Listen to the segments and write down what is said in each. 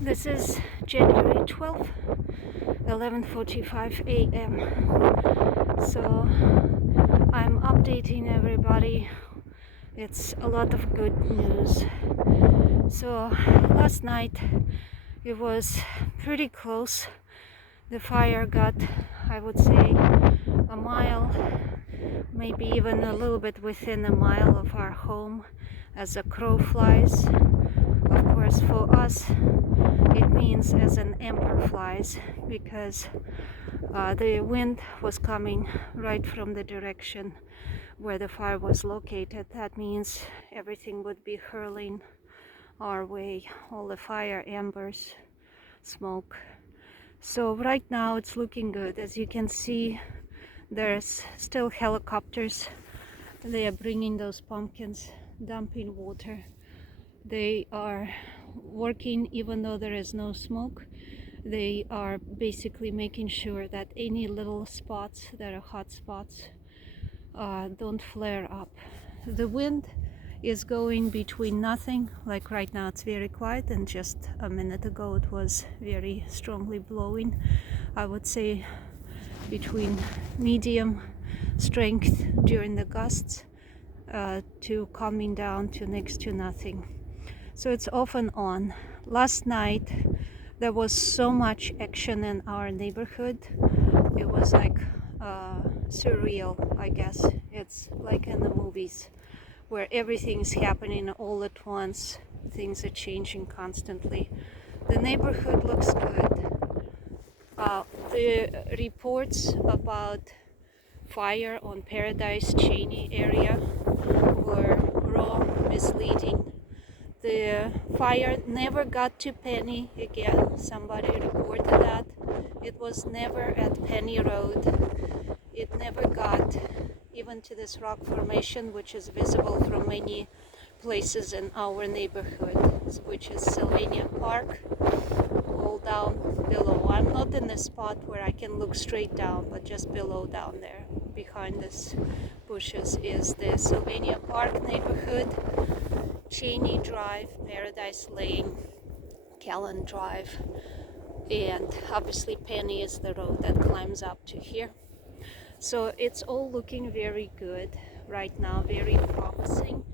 This is January 12th, 11:45 a.m. So I'm updating everybody. It's a lot of good news. So last night it was pretty close. The fire got, I would say, a mile, maybe even a little bit within a mile of our home as a crow flies. Of course, for us it means as an ember flies, because the wind was coming right from the direction where the fire was located. That means everything would be hurling our way, all the fire embers, smoke. So right now it's looking good. As you can see, there's still helicopters. They are bringing those pumpkins, dumping water. They are working even though there is no smoke. They are basically making sure that any little spots that are hot spots don't flare up. The wind is going between nothing, like right now it's very quiet, and just a minute ago it was very strongly blowing. I would say between medium strength during the gusts to calming down to next to nothing. So it's off and on. Last night there was so much action in our neighborhood. It was like surreal, I guess. It's like in the movies where everything's happening all at once. Things are changing constantly. The neighborhood looks good. The reports about fire on Paradise Cheney area were wrong, misleading. The fire never got to Penny again. Somebody reported that. It was never at Penny Road. It never got even to this rock formation, which is visible from many places in our neighborhood, which is Sylvania Park, all down below. I'm not in the spot where I can look straight down, but just below down there, behind this bushes, is the Sylvania Park neighborhood, Cheney Drive, Paradise Lane, Callan Drive, and obviously Penny is the road that climbs up to here. So it's all looking very good right now, very promising.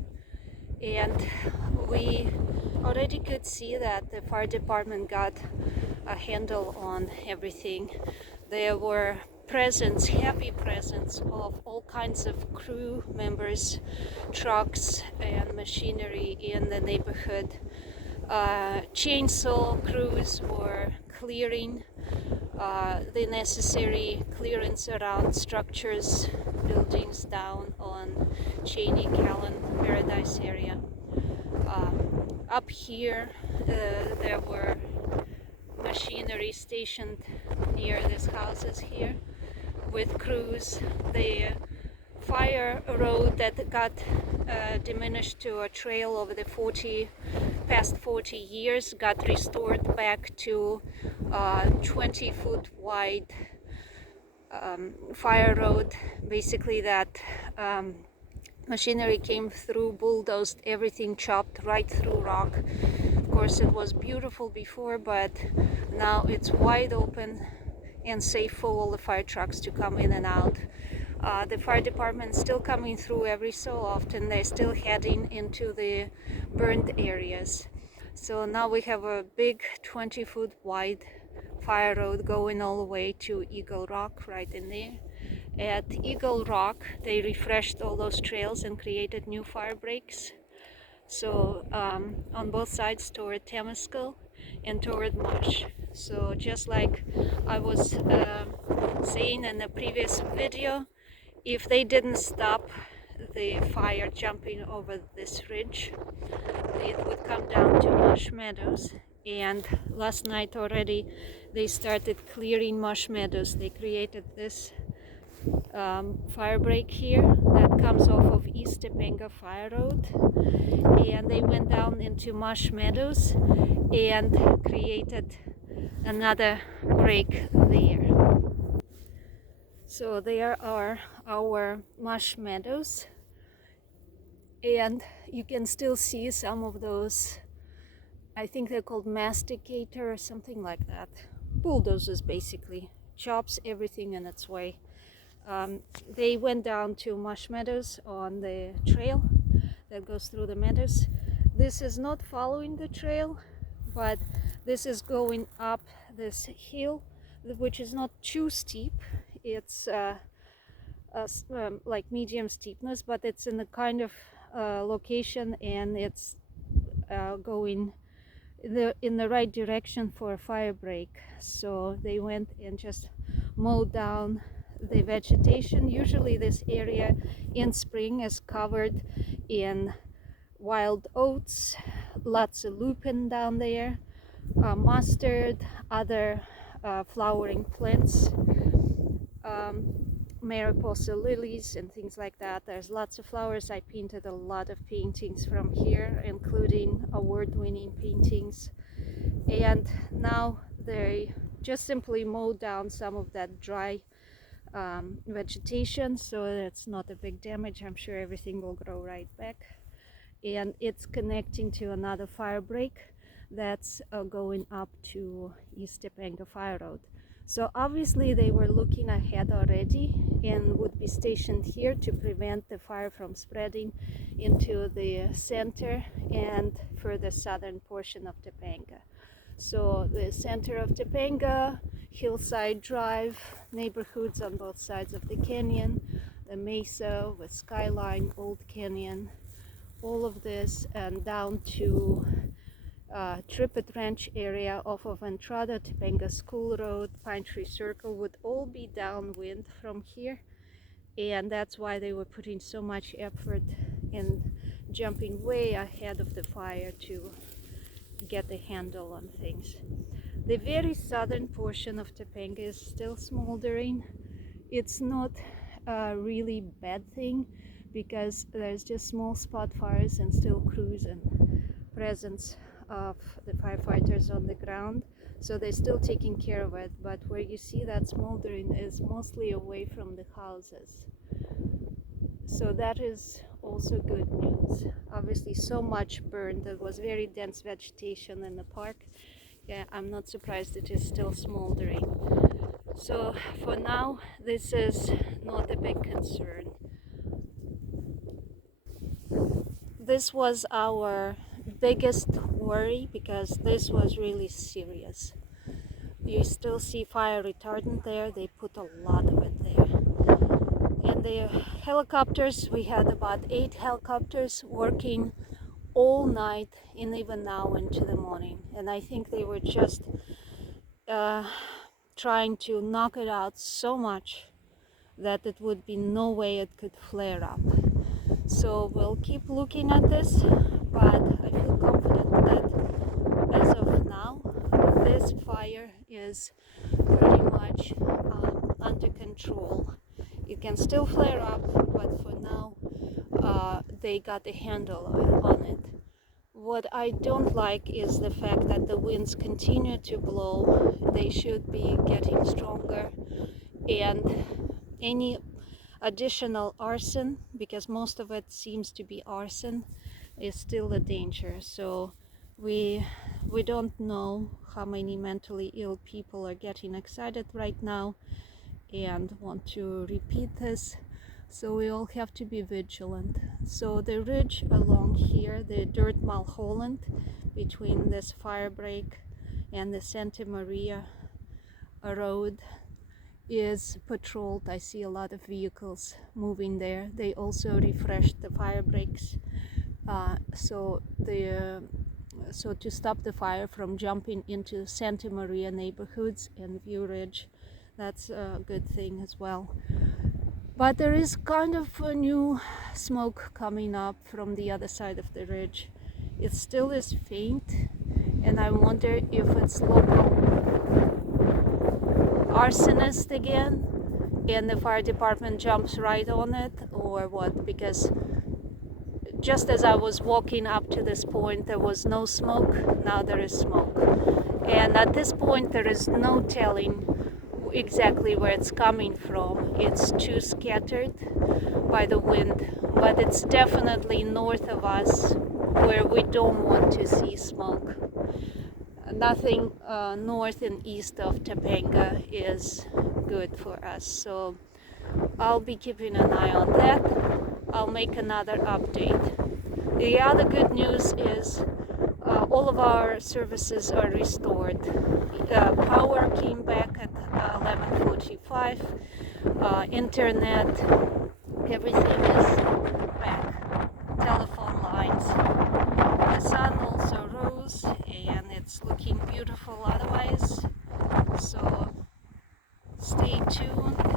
And we already could see that the fire department got a handle on everything. There were presence, heavy presence of all kinds of crew members, trucks and machinery in the neighborhood. Chainsaw crews were clearing the necessary clearance around structures, buildings down on Cheney, Callan, Paradise area. Up here there were machinery stationed near these houses here with crews. The fire road that got diminished to a trail over the past 40 years got restored back to 20-foot wide fire road. Basically that machinery came through, bulldozed everything, chopped right through rock. Of course it was beautiful before, but now it's wide open and safe for all the fire trucks to come in and out. The fire department still coming through every so often. They're still heading into the burned areas. So now we have a big 20-foot wide fire road going all the way to Eagle Rock right in there. At Eagle Rock they refreshed all those trails and created new fire breaks. So on both sides toward Temescal and toward Marsh. So just like I was saying in the previous video, if they didn't stop the fire jumping over this ridge, it would come down to Marsh Meadows. And last night already they started clearing Marsh Meadows. They created this fire break here that comes off of East Topanga Fire Road, and they went down into Marsh Meadows and created another break there. So there are our Marsh Meadows, and you can still see some of those I think they're called masticator or something like that. Bulldozers, basically. Chops everything in its way. They went down to marsh meadows on the trail that goes through the meadows. This is not following the trail, but this is going up this hill, which is not too steep. It's like medium steepness, but it's in a kind of location, and it's going in the right direction for a fire break. So they went and just mowed down the vegetation. Usually this area in spring is covered in wild oats, lots of lupin down there, mustard, other flowering plants, Mariposa lilies and things like that. There's lots of flowers. I painted a lot of paintings from here, including award-winning paintings. And now they just simply mowed down some of that dry vegetation, so it's not a big damage. I'm sure everything will grow right back. And it's connecting to another fire break that's going up to East Topanga Fire Road. So obviously they were looking ahead already and would be stationed here to prevent the fire from spreading into the center and further southern portion of Topanga. So the center of Topanga, Hillside Drive, neighborhoods on both sides of the canyon, the mesa with skyline, Old Canyon, all of this, and down to Trippett Ranch area off of Entrada, Topanga School Road, Pine Tree Circle would all be downwind from here, and that's why they were putting so much effort in jumping way ahead of the fire to get a handle on things. The very southern portion of Topanga is still smoldering. It's not a really bad thing because there's just small spot fires and still crews and presence of the firefighters on the ground, so they're still taking care of it. But where you see that smoldering is mostly away from the houses, so that is also good news. Obviously so much burned. There was very dense vegetation in the park. Yeah, I'm not surprised it is still smoldering. So for now this is not a big concern. This was our biggest worry because this was really serious. You still see fire retardant there. They put a lot of it there. And the helicopters, we had about 8 helicopters working all night and even now into the morning. And I think they were just trying to knock it out so much that it would be no way it could flare up. So we'll keep looking at this, but I feel confident that as of now, this fire is pretty much under control. It can still flare up, but for now, they got a handle on it. What I don't like is the fact that the winds continue to blow. They should be getting stronger, and any additional arson, because most of it seems to be arson, is still a danger. So we don't know how many mentally ill people are getting excited right now and want to repeat this. So we all have to be vigilant. So the ridge along here, the Dirt Mulholland, between this fire break and the Santa Maria road, is patrolled. I see a lot of vehicles moving there. They also refreshed the fire breaks, so to stop the fire from jumping into Santa Maria neighborhoods and View Ridge. That's a good thing as well. But there is kind of a new smoke coming up from the other side of the ridge. It still is faint, and I wonder if it's local arsonist again and the fire department jumps right on it, or what, because just as I was walking up to this point there was no smoke. Now there is smoke, and at this point there is no telling exactly where it's coming from. It's too scattered by the wind, but it's definitely north of us where we don't want to see smoke. nothing north and east of Topanga is good for us. So I'll be keeping an eye on that. I'll make another update. The other good news is all of our services are restored. Power came back at 11:45. Internet, everything is back. Telephone lines. The sun also rose and it's looking beautiful otherwise. So stay tuned.